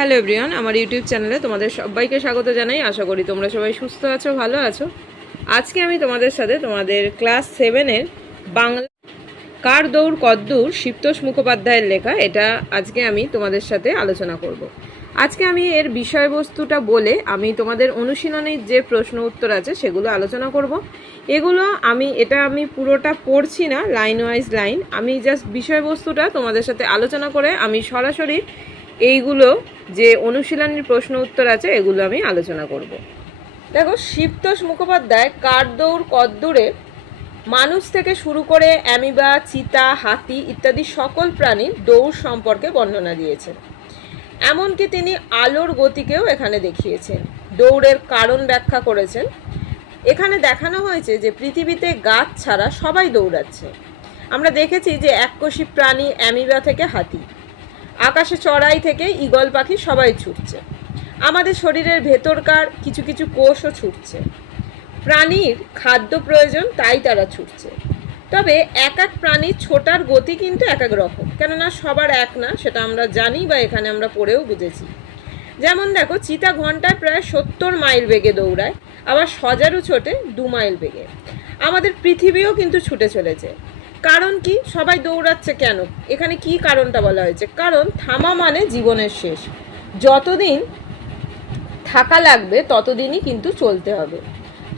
Hello everyone, আমার YouTube চ্যানেলে তোমাদের সবাইকে স্বাগত জানাই আশা করি তোমরা সবাই সুস্থ আছো, ভালো আছো আজকে আমি তোমাদের সাথে তোমাদের ক্লাস সেভেনের বাংলা কার দৌড় কদ্দূর শিবতোষ মুখোপাধ্যায়ের লেখা, এটা আজকে আমি তোমাদের সাথে আলোচনা করব। আজকে আমি এর বিষয়বস্তুটা বলে আমি তোমাদের অনুশীলনের যে প্রশ্ন উত্তর আছে সেগুলো আলোচনা করব। এগুলো আমি, এটা আমি পুরোটা পড়ছি না লাইন ওয়াইজ লাইন আমি জাস্ট বিষয়বস্তুটা তোমাদের সাথে আলোচনা করে আমি সরাসরি এইগুলো যে অনুশীলনের প্রশ্ন উত্তর আছে, এগুলো আমি আলোচনা করব। দেখো, শিবতোষ মুখোপাধ্যায় কার দৌড় কদ্দূরে মানুষ থেকে শুরু করে অ্যামিবা, চিতা, হাতি ইত্যাদি সকল প্রাণীর দৌড় সম্পর্কে বর্ণনা দিয়েছেন। এমনকি তিনি আলোর গতিকেও এখানে দেখিয়েছেন। দৌড়ের কারণ ব্যাখ্যা করেছেন। এখানে দেখানো হয়েছে যে পৃথিবীতে গাছ ছাড়া সবাই দৌড়াচ্ছে। আমরা দেখেছি যে এককোষী প্রাণী অ্যামিবা থেকে হাতি। আকাশে চড়াই থেকে ঈগল পাখি সবাই ছুটছে। আমাদের শরীরের ভেতরকার কিছু কিছু কোষও ছুটছে। প্রাণীর খাদ্য প্রয়োজন, তাই তারা ছুটছে। তবে এক এক প্রাণীর ছোটার গতি কিন্তু এক এক রকম। কেননা সবার এক না, সেটা আমরা জানি বা এখানে আমরা পড়েও বুঝেছি। যেমন দেখো, চিতা ঘন্টায় প্রায় সত্তর মাইল বেগে দৌড়ায়, আবার সজারু ছোটে দু মাইল বেগে। আমাদের পৃথিবীও কিন্তু ছুটে চলেছে। কারণ কি? সবাই দৌড়াচ্ছে কেন? এখানে কি কারণটা বলা হয়েছে? কারণ থামা মানে জীবনের শেষ। যতদিন থাকা লাগবে, ততদিনই কিন্তু চলতে হবে।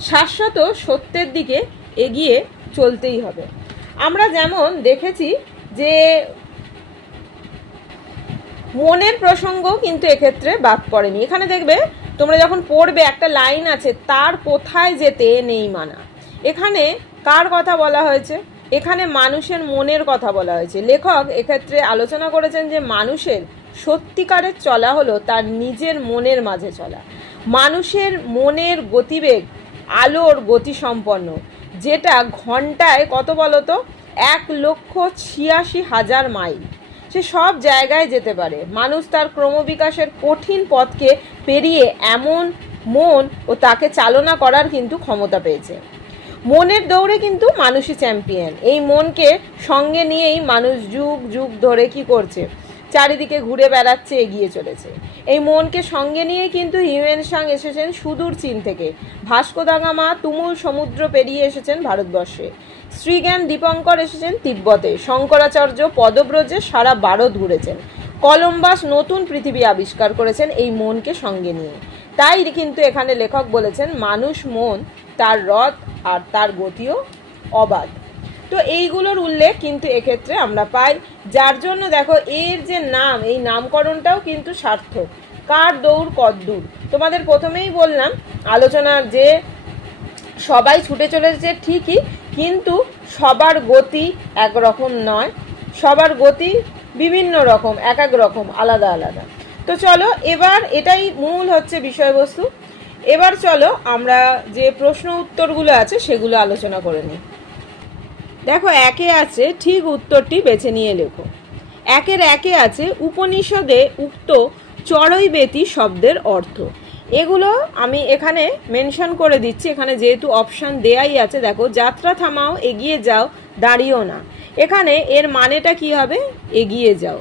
শাশ্বত সত্যের দিকে এগিয়ে চলতেই হবে। আমরা যেমন দেখেছি যে মনের প্রসঙ্গ কিন্তু এক্ষেত্রে বাদ পড়েনি। এখানে দেখবে, তোমরা যখন পড়বে, একটা লাইন আছে, তার কোথায় যেতে নেই মানা? এখানে কার কথা বলা হয়েছে? এখানে মানুষের মনের কথা বলা হয়েছে। লেখক এক্ষেত্রে আলোচনা করেছেন যে মানুষের সত্যিকারের চলা হলো তার নিজের মনের মাঝে চলা। মানুষের মনের গতিবেগ, আলোর গতিসম্পন্ন, যেটা ঘন্টায় কত বলতো? এক লক্ষ ছিয়াশি হাজার মাইল। সে সব জায়গায় যেতে পারে। মানুষ তার ক্রমবিকাশের কঠিন পথকে পেরিয়ে এমন মন ও তাকে চালনা করার কিন্তু ক্ষমতা পেয়েছে। মনের দৌড়ে কিন্তু মানুষই চ্যাম্পিয়ন। এই মনকে সঙ্গে নিয়েই মানুষ যুগ যুগ ধরে কি করছে? চারিদিকে ঘুরে বেড়াচ্ছে, এগিয়ে চলেছে। এই মনকে সঙ্গে নিয়ে কিন্তু হিউয়েন সাং এসেছেন সুদূর চীন থেকে। ভাস্কো দা গামা, তুমুল সমুদ্র পেরিয়ে এসেছেন ভারতবর্ষে। শ্রীজ্ঞান দীপঙ্কর এসেছেন তিব্বতে। শঙ্করাচার্য পদব্রজে সারা ভারত ঘুরেছেন। কলম্বাস নতুন পৃথিবী আবিষ্কার করেছেন এই মনকে সঙ্গে নিয়ে। তাই কিন্তু এখানে লেখক বলেছেন, মানুষ মন তার রথ আর তার গতিও অবাধ। তো এইগুলোর উল্লেখ কিন্তু এক্ষেত্রে আমরা পাই। যার জন্য দেখো, এর যে নাম, এই নামকরণটাও কিন্তু সার্থক। কার দৌড় কদ্দূর তোমাদের প্রথমেই বললাম, আলোচনার যে সবাই ছুটে চলেছে ঠিকই, কিন্তু সবার গতি একরকম নয়। সবার গতি বিভিন্ন রকম, এক এক রকম, আলাদা আলাদা। তো চলো, এবার এটাই মূল হচ্ছে বিষয়বস্তু। এবার চলো আমরা যে প্রশ্ন উত্তরগুলো আছে সেগুলো আলোচনা করে নিই। দেখো, একে আছে, ঠিক উত্তরটি বেছে নিয়ে লেখো। একের একে আছে উপনিষদে উক্ত চড়ই বেতি শব্দের অর্থ। এগুলো আমি এখানে মেনশন করে দিচ্ছি, এখানে যেহেতু অপশান দেয়াই আছে, দেখো, যাত্রা থামাও, এগিয়ে যাও, দাঁড়িয়েও না। এখানে এর মানেটা কি হবে? এগিয়ে যাও।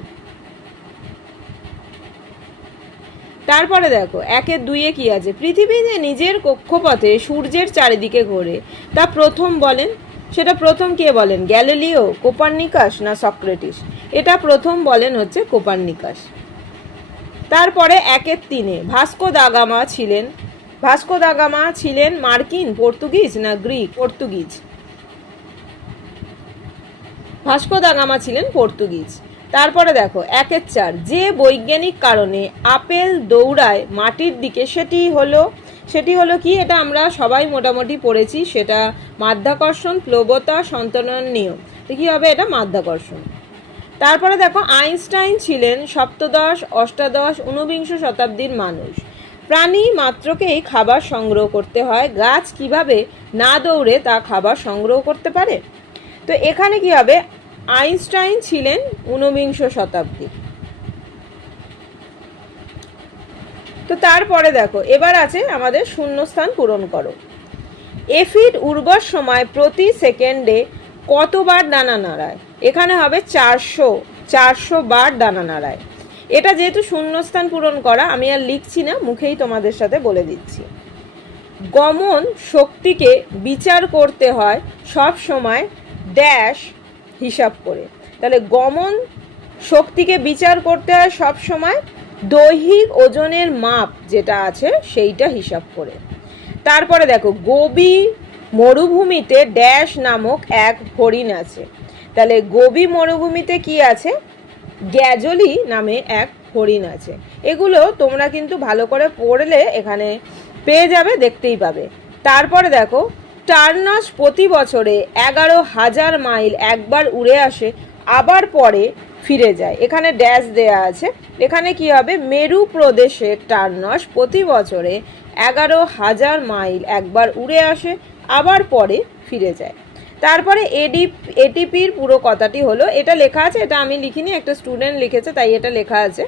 তারপরে দেখো একের দুইয়ে কি আছে? পৃথিবী যে নিজের কক্ষপথে সূর্যের চারিদিকে ঘোরে, তা প্রথম বলেন, সেটা প্রথম কে বলেন? গ্যালিলিও, কোপার্নিকাস না সক্রেটিস? এটা প্রথম বলেন হচ্ছে কোপার্নিকাস। তারপরে একের তিনে, ভাস্কো দাগামা ছিলেন, ভাস্কো দাগামা ছিলেন মার্কিন, পর্তুগিজ না গ্রিক? পর্তুগিজ। ভাস্কো দাগামা ছিলেন পর্তুগিজ। তারপরে দেখো, একের চার। যে বৈজ্ঞানিক কারণে আপেল দৌড়ায় মাটির দিকে, সেটি হলো সেটি হলো কি? এটা আমরা সবাই মোটামুটি পড়েছি, সেটা মাধ্যাকর্ষণ প্লবতা সন্তরণ নিয়ম। তো কী হবে? এটা মাধ্যাকর্ষণ। তারপরে দেখো, আইনস্টাইন ছিলেন সপ্তদশ, অষ্টাদশ, ঊনবিংশ শতাব্দীর মানুষ। প্রাণী মাত্রকেই খাবার সংগ্রহ করতে হয়। গাছ কীভাবে না দৌড়ে তা খাবার সংগ্রহ করতে পারে? তো এখানে কি হবে? আইনস্টাইন ছিলেন ঊনবিংশ শতাব্দী। তো তারপরে দেখো, এবার আছে আমাদের শূন্যস্থান পূরণ করো। এফিড উর্বর সময় প্রতি সেকেন্ডে কতবার ডানা নাড়ায়? এখানে হবে চারশো চারশো বার ডানা নাড়ায়। এটা যেহেতু শূন্যস্থান পূরণ করা, আমি আর লিখছি না, মুখেই তোমাদের সাথে বলে দিচ্ছি। গমন শক্তিকে বিচার করতে হয় সব সময় ড্যাশ হিসাব করে। তাহলে গমন শক্তিকে বিচার করতে হয় সব সময়। দৈহিক ওজনের মাপ যেটা আছে সেইটা হিসাব করে। তারপরে দেখো, গোবি মরুভূমিতে ড্যাশ নামক এক হরিণ আছে। তাহলে গোবি মরুভূমিতে কি আছে? গ্যাজলি নামে এক হরিণ আছে। এগুলো তোমরা কিন্তু ভালো করে পড়লে এখানে পেয়ে যাবে, দেখতেই পাবে। তারপরে দেখো টার্নাস প্রতি বছরে এগারো হাজার মাইল একবার উড়ে আসে, আবার পরে ফিরে যায়। এখানে ড্যাশ দেয়া আছে। এখানে কি হবে? মেরু প্রদেশের টার্নস প্রতি বছরে এগারো হাজার মাইল একবার উড়ে আসে, আবার পরে ফিরে যায়। তারপরে এডি এটিপির পুরো কথাটি হলো, এটা লেখা আছে, এটা আমি লিখিনি, একটা স্টুডেন্ট লিখেছে, তাই এটা লেখা আছে।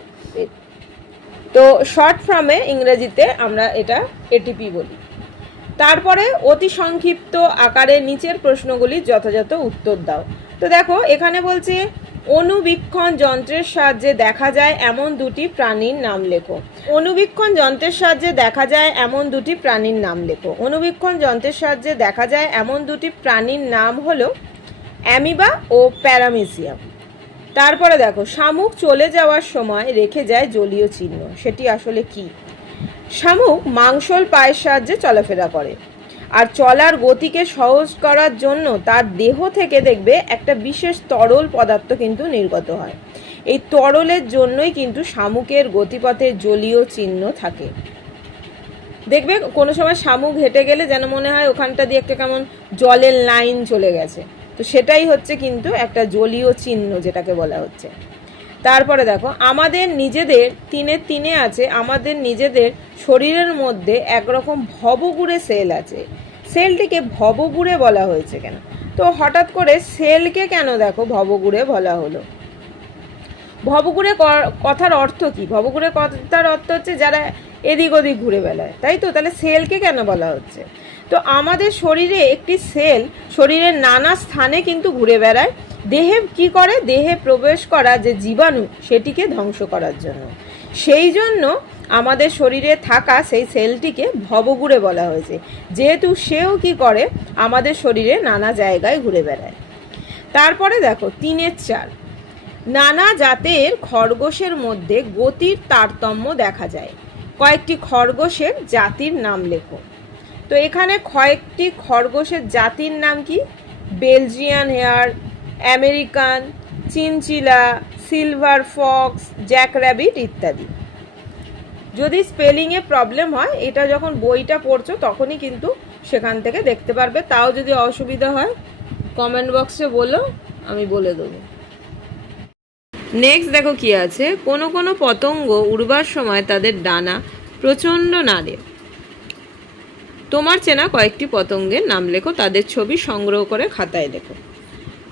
তো শর্ট ফর্মে ইংরেজিতে আমরা এটা এটিপি বলি। তারপরে অতি সংক্ষিপ্ত আকারে নিচের প্রশ্নগুলি যথাযথ উত্তর দাও। তো দেখো, এখানে বলছে, অনুবীক্ষণ যন্ত্রের সাহায্যে দেখা যায় এমন দুটি প্রাণীর নাম লেখো। অনুবীক্ষণ যন্ত্রের সাহায্যে দেখা যায় এমন দুটি প্রাণীর নাম লেখো। অনুবীক্ষণ যন্ত্রের সাহায্যে দেখা যায় এমন দুটি প্রাণীর নাম হলো অ্যামিবা ও প্যারামিসিয়াম। তারপরে দেখো, শামুক চলে যাওয়ার সময় রেখে যায় জলীয় চিহ্ন। সেটি আসলে কি? শামুক মাংসল পায়ের সাহায্যে চলাফেরা করে। আর চলার গতিকে সহজ করার জন্য তার দেহ থেকে দেখবে একটা বিশেষ তরল পদার্থ কিন্তু নির্গত হয়। এই তরলের জন্যই কিন্তু শামুকের গতিপথে জলীয় চিহ্ন থাকে। দেখবে কোনো সময় শামুক হেঁটে গেলে যেন মনে হয় ওখানটা দিয়ে একটা কেমন জলের লাইন চলে গেছে। তো সেটাই হচ্ছে কিন্তু একটা জলীয় চিহ্ন যেটাকে বলা হচ্ছে। তারপরে দেখো, আমাদের নিজেদের তিনে তিনে আছে, আমাদের নিজেদের শরীরের মধ্যে একরকম ভবগুড়ে সেল আছে। সেলটিকে ভবগুড়ে বলা হয়েছে কেন? তো হঠাৎ করে সেলকে কেন দেখো ভবগুড়ে বলা হলো? ক- কথার অর্থ কি? ভবঘুরে কথার অর্থ হচ্ছে যারা এদিক ওদিক ঘুরে বেড়ায়, তাই তো? তাহলে সেলকে কেন বলা হচ্ছে? তো আমাদের শরীরে একটি সেল, শরীরের নানা স্থানে কিন্তু ঘুরে বেড়ায় দেহে কি করে? দেহে প্রবেশ করা যে জীবাণু, সেটিকে ধ্বংস করার জন্য। সেই জন্য আমাদের শরীরে থাকা সেই সেলটিকে ভবঘুরে বলা হয়েছে। যেহেতু সেও কি করে? আমাদের শরীরে নানা জায়গায় ঘুরে বেড়ায়। তারপরে দেখো, তিনের চার। নানা জাতের খরগোশের মধ্যে গতির তারতম্য দেখা যায়। কয়েকটি খরগোশের জাতির নাম লেখো। তো এখানে কয়েকটি খরগোশের জাতির নাম কি? Belgian hare American chinchilla silver fox jack rabbit ইত্যাদি। যদি স্পেলিংয়ে প্রবলেম হয়, এটা যখন বইটা পড়ছো, তখনই কিন্তু সেখান থেকে দেখতে পারবে। তাও যদি অসুবিধা হয় কমেন্ট বক্সে বলো, আমি বলে দেবো। নেক্সট দেখো কি আছে। কোনো কোনো পতঙ্গ উড়বার সময় তাদের ডানা প্রচণ্ড নাড়ে। তোমার চেনা কয়েকটি পতঙ্গের নাম লেখো, তাদের ছবি সংগ্রহ করে খাতায় লেখো।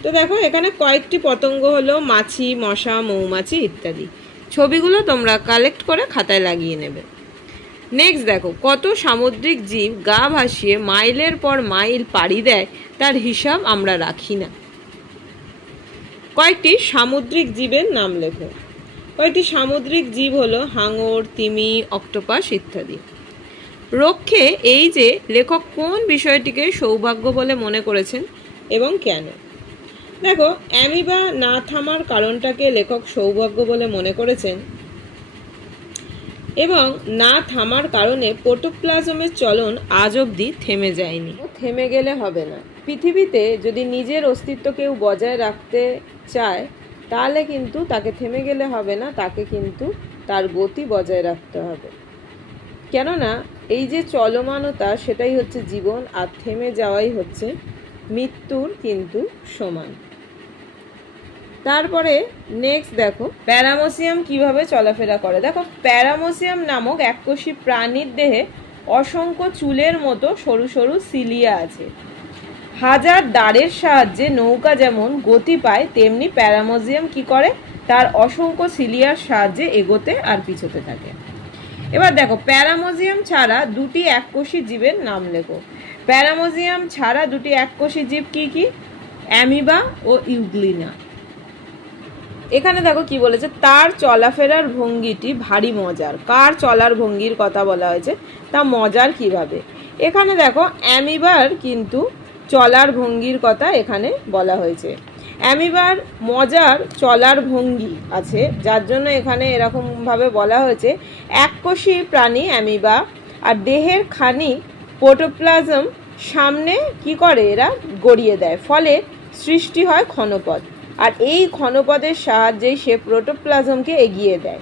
তো দেখো, এখানে কয়েকটি পতঙ্গ হলো মাছি, মশা, মৌমাছি ইত্যাদি। ছবিগুলো তোমরা কালেক্ট করে খাতায় লাগিয়ে নেবে। নেক্সট দেখো, কত সামুদ্রিক জীব গা ভাসিয়ে মাইলের পর মাইল পাড়ি দেয়, তার হিসাব আমরা রাখি না। কয়েকটি সামুদ্রিক জীবের নাম লেখো। কয়েকটি সামুদ্রিক জীব হলো হাঙর, তিমি, অক্টোপাস ইত্যাদি। রক্ষে এই যে লেখক কোন বিষয়টিকে সৌভাগ্য বলে মনে করেছেন এবং কেন? দেখো, অ্যামিবা না থামার কারণটাকে লেখক সৌভাগ্য বলে মনে করেছেন এবং না থামার কারণে পোটোপ্লাজমের চলন আজ অবধি থেমে যায়নি। থেমে গেলে হবে না। পৃথিবীতে যদি নিজের অস্তিত্ব কেউ বজায় রাখতে চায়, তাহলে কিন্তু তাকে থেমে গেলে হবে না, তাকে কিন্তু তার গতি বজায় রাখতে হবে। কেননা, এই যে চলমানতা, সেটাই হচ্ছে জীবন, আর থেমে যাওয়াই হচ্ছে মৃত্যুর কিন্তু সমান। তারপরে নেক্সট দেখো, প্যারামোসিয়াম কীভাবে চলাফেরা করে? দেখো, প্যারামোসিয়াম নামক এককোষী প্রাণীর দেহে অসংখ্য চুলের মতো সরু সরু সিলিয়া আছে। হাজার দাঁড়ের সাহায্যে নৌকা যেমন গতি পায়, তেমনি প্যারামোজিয়াম কি করে? তার অসংখ্য সিলিয়ার সাহায্যে এগোতে আর পিছোতে থাকে। এবার দেখো প্যারামোজিয়াম ছাড়া দুটি এককোষী জীবের নাম লেখো। প্যারামোজিয়াম ছাড়া দুটি এককোষী জীব কি কি? অ্যামিবা ও ইউগ্লিনা। এখানে দেখো কি বলেছে, তার চলাফেরার ভঙ্গিটি ভারী মজার। কার চলার ভঙ্গির কথা বলা হয়েছে, তা মজার কীভাবে? এখানে দেখো, অ্যামিবার কিন্তু চলার ভঙ্গির কথা এখানে বলা হয়েছে। অ্যামিবার মজার চলার ভঙ্গি আছে, যার জন্য এখানে এরকমভাবে বলা হয়েছে এককোষী প্রাণী অ্যামিবা আর দেহের খানি পোটোপ্লাজম সামনে কি করে এরা গড়িয়ে দেয়? ফলে সৃষ্টি হয় ক্ষণপথ। আর এই ক্ষণপদের সাহায্যেই সে প্রোটোপ্লাজমকে এগিয়ে দেয়।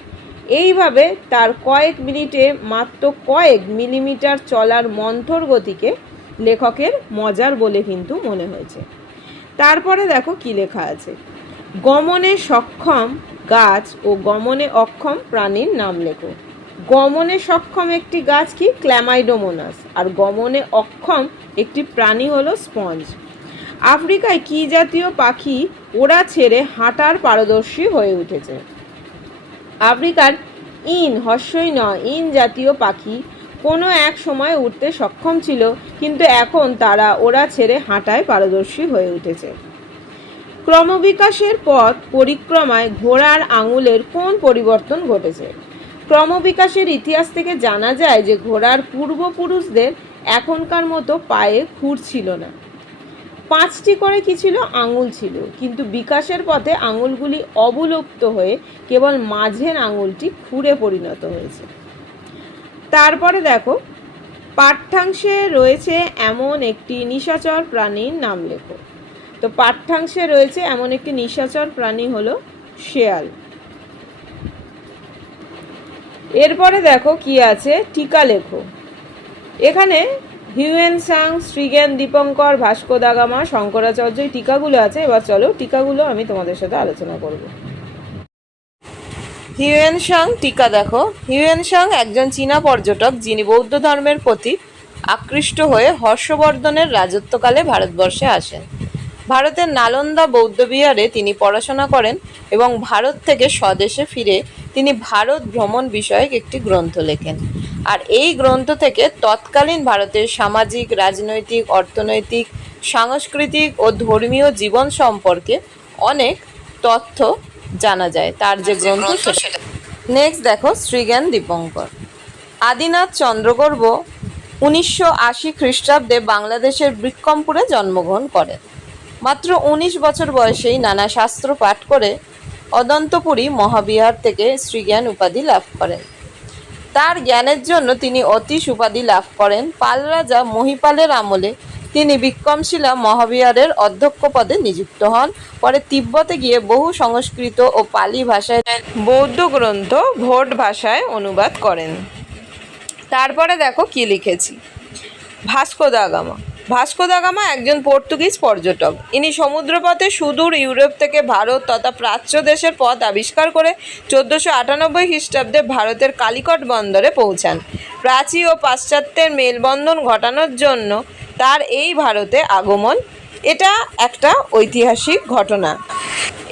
এইভাবে তার কয়েক মিনিটে মাত্র কয়েক মিলিমিটার চলার মন্থর গতিকে লেখকের মজার বলে কিন্তু মনে হয়েছে। তারপরে দেখো কি লেখা আছে। গমনে সক্ষম গাছ ও গমনে অক্ষম প্রাণীর নাম লেখো। গমনে সক্ষম একটি গাছ কি? ক্ল্যামাইডোমোনাস। আর গমনে অক্ষম একটি প্রাণী হলো স্পঞ্জ। আফ্রিকায় কি জাতীয় পাখি ওরা ছেড়ে হাঁটার পারদর্শী হয়ে উঠেছে? আফ্রিকার ইন, হর্ষই নয়, ইন জাতীয় পাখি কোনো এক সময় উঠতে সক্ষম ছিল, কিন্তু এখন তারা ওরা ছেড়ে হাঁটায় পারদর্শী হয়ে উঠেছে। ক্রমবিকাশের পথ পরিক্রমায় ঘোড়ার আঙুলের কোন পরিবর্তন ঘটেছে? ক্রমবিকাশের ইতিহাস থেকে জানা যায় যে ঘোড়ার পূর্বপুরুষদের এখনকার মতো পায়ে খুর ছিল না। পাঁচটি করে কি ছিল? আঙুল ছিল। কিন্তু বিকাশের পথে আঙুলগুলি অবলুপ্ত হয়ে কেবল মাঝের আঙুলটি খুঁড়ে পরিণত হয়েছে। তারপরে দেখো, পাঠ্যাংশে রয়েছে এমন একটি নিশাচর প্রাণীর নাম লেখো। তো পাঠ্যাংশে রয়েছে এমন একটি নিশাচর প্রাণী হলো শেয়াল। এরপরে দেখো কি আছে, টিকা লেখো। এখানে Hiuen Tsang, Srigyan Dipankar, Vasco da Gama Shankaracharya এই টিকাগুলো আছে। এবার চলো টিকাগুলো আমি তোমাদের সাথে আলোচনা করব। হিউয়েন সাং, টিকা দেখো। হিউয়েন সাং একজন চীনা পর্যটক যিনি বৌদ্ধ ধর্মের প্রতি আকৃষ্ট হয়ে হর্ষবর্ধনের রাজত্বকালে ভারতবর্ষে আসেন। ভারতের নালন্দা বৌদ্ধবিহারে তিনি পড়াশোনা করেন এবং ভারত থেকে স্বদেশে ফিরে তিনি ভারত ভ্রমণ বিষয়ক একটি গ্রন্থ লেখেন। আর এই গ্রন্থ থেকে তৎকালীন ভারতের সামাজিক রাজনৈতিক অর্থনৈতিক সাংস্কৃতিক ও ধর্মীয় জীবন সম্পর্কে অনেক তথ্য জানা যায়। তার যে গ্রন্থ সেটা। নেক্সট দেখো শ্রীজ্ঞান দীপঙ্কর। আদিনাথ চন্দ্রগর্ব উনিশশো আশি খ্রিস্টাব্দে বাংলাদেশের বৃক্ষমপুরে জন্মগ্রহণ করেন। মাত্র উনিশ বছর বয়সেই নানা শাস্ত্র পাঠ করে অদন্তপুরী মহাবিহার থেকে শ্রীজ্ঞান উপাধি লাভ করেন। তার জ্ঞানের জন্য তিনি অতীশ উপাধি লাভ করেন। পাল রাজা মহিপালের আমলে তিনি বিক্রমশিলা মহাবিহারের অধ্যক্ষ পদে নিযুক্ত হন। পরে তিব্বতে গিয়ে বহু সংস্কৃত ও পালি ভাষায় বৌদ্ধ গ্রন্থ ভোট ভাষায় অনুবাদ করেন। তারপরে দেখো কি লিখেছি। Vasco da Gama. Vasco da Gama একজন পর্তুগিজ পর্যটক। ইনি সমুদ্রপথে সুদূর ইউরোপ থেকে ভারত তথা প্রাচ্য দেশের পথ আবিষ্কার করে চোদ্দোশো আটানব্বই খ্রিস্টাব্দে ভারতের কালিকট বন্দরে পৌঁছান। প্রাচী ও পাশ্চাত্যের মেলবন্ধন ঘটানোর জন্য তার এই ভারতে আগমন, এটা একটা ঐতিহাসিক ঘটনা।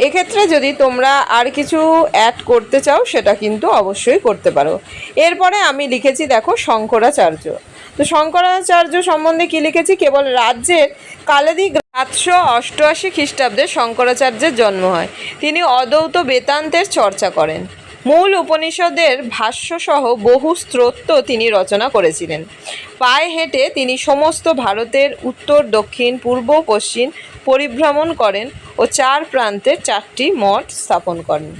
এক্ষেত্রে যদি তোমরা আর কিছু অ্যাড করতে চাও, সেটা কিন্তু অবশ্যই করতে পারো। এরপরে আমি লিখেছি, দেখো, শঙ্করাচার্য। তো শঙ্করাচার্য সম্বন্ধে কি লিখেছি? কেবল রাজ্যের কালেদি সাতশো অষ্টআশি খ্রিস্টাব্দে শঙ্করাচার্যের জন্ম হয়। তিনি অদৌত বেতান্তের চর্চা করেন। মূল উপনিষদের ভাষ্যসহ বহু স্তোত্র তিনি রচনা করেছিলেন। পায়ে হেঁটে তিনি সমস্ত ভারতের উত্তর, দক্ষিণ, পূর্ব, পশ্চিম পরিভ্রমণ করেন ও চার প্রান্তে চারটি মঠ স্থাপন করেন।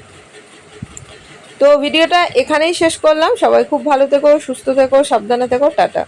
তো ভিডিওটা এখানেই শেষ করলাম। সবাই খুব ভালো থেকো, সুস্থ থেকো, সাবধানে থেকো। টাটা।